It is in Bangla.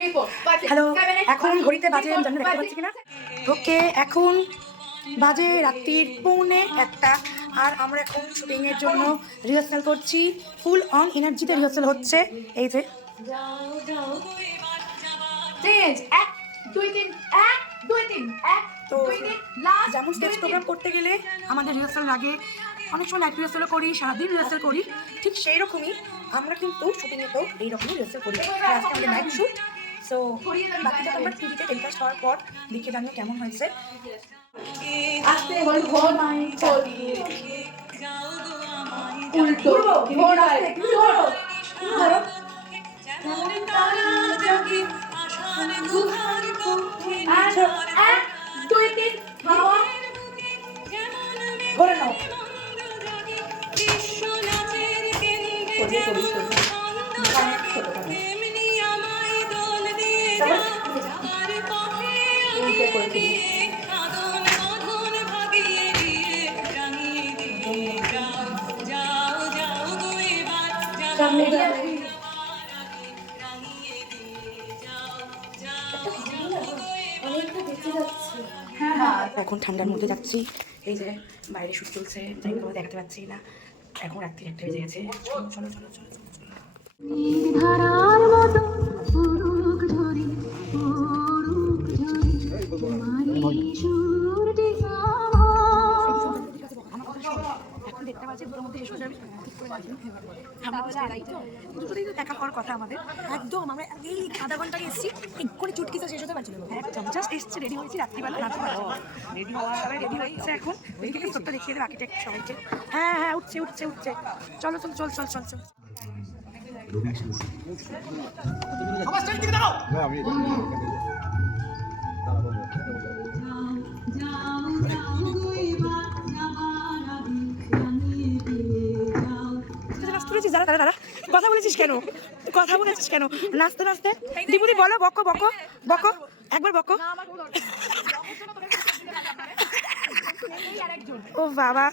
হ্যালো, এখন ঘড়িতে বাজে জানি দেখতে পাচ্ছি কিনা। ওকে, এখন বাজে রাত্রির 1:45 আর আমরা এখন শুটিংয়ের জন্য রিহার্সাল করছি। ফুল অন এনার্জিতে রিহার্সাল হচ্ছে। এই যে তো যেমন স্টেজ প্রোগ্রাম করতে গেলে আমাদের রিহার্সাল লাগে, অনেক সময় নাইট রিহার্সালও করি, সারাদিন রিহার্সাল করি, ঠিক সেই রকমই আমরা কিন্তু শুটিংয়েতেও এইরকমই রিহার্সাল করি। আর আজকে আমাদের নাইট শুট। সো বাকিটা তোমরা টিভিতে টেলিকাস্ট হওয়ার পর দেখে জানিও কেমন হয়েছে। ধরে নাও। এখন ঠান্ডার মধ্যে যাচ্ছি, এই যে বাইরে শুট চলছে, তাই তোমাকে দেখাতে পাচ্ছি না। এখন রাত্রি 1টা বেজে গেছে। চলো চলো চলো চলো চলো। এখন দেখতে পাচ্ছি দুটোর মধ্যে এসে যাবে, দেখা হওয়ার কথা আমাদের। একদম আমরা এই আধা ঘন্টা এসেছি, এক্ষুনি চুটকিতে শেষ হতে পারছিল। একদম জাস্ট এসছি, রেডি হয়েছি, রাত্রিবেলা নাচবো। রেডি হওয়া সবাই রেডি হয়েছে এখন। ওইদিকে সবটা দেখিয়ে দেবে বাকিটা সবাইকে। হ্যাঁ হ্যাঁ, উঠছে উঠছে উঠছে। চলো চল চল চল চল চল। যারা তারা তারা কথা বলেছিস কেন? কথা বলেছিস কেন? নাচতে নাচতে দিবুদি বলো, বকো বকো বকো, একবার বকো। ও বাবা।